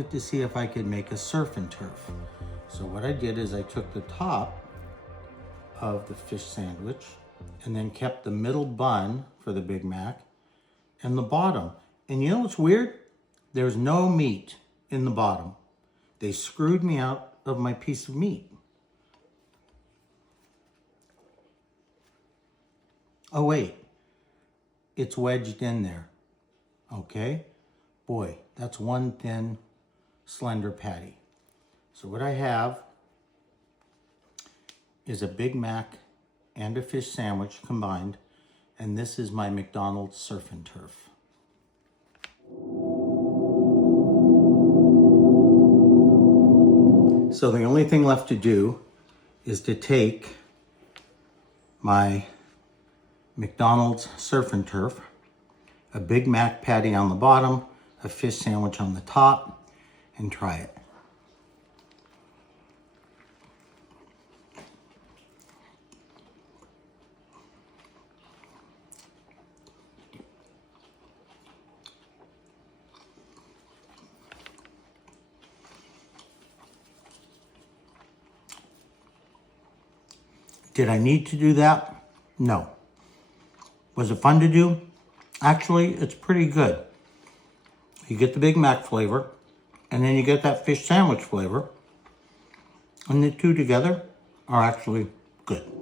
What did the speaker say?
wanted to see if I could make a surf and turf. So what I did is I took the top of the fish sandwich and then kept the middle bun for the Big Mac and the bottom. And you know what's weird? There's no meat in the bottom. They screwed me out of my piece of meat. Oh wait, it's wedged in there. Okay, boy, that's one thin, slender patty. So what I have is a Big Mac and a fish sandwich combined, and this is my McDonald's surf and turf. So the only thing left to do is to take my McDonald's surf and turf, a Big Mac patty on the bottom, a fish sandwich on the top, and try it. Did I need to do that? No. Was it fun to do? Actually, it's pretty good. You get the Big Mac flavor, and then you get that fish sandwich flavor, and the two together are actually good.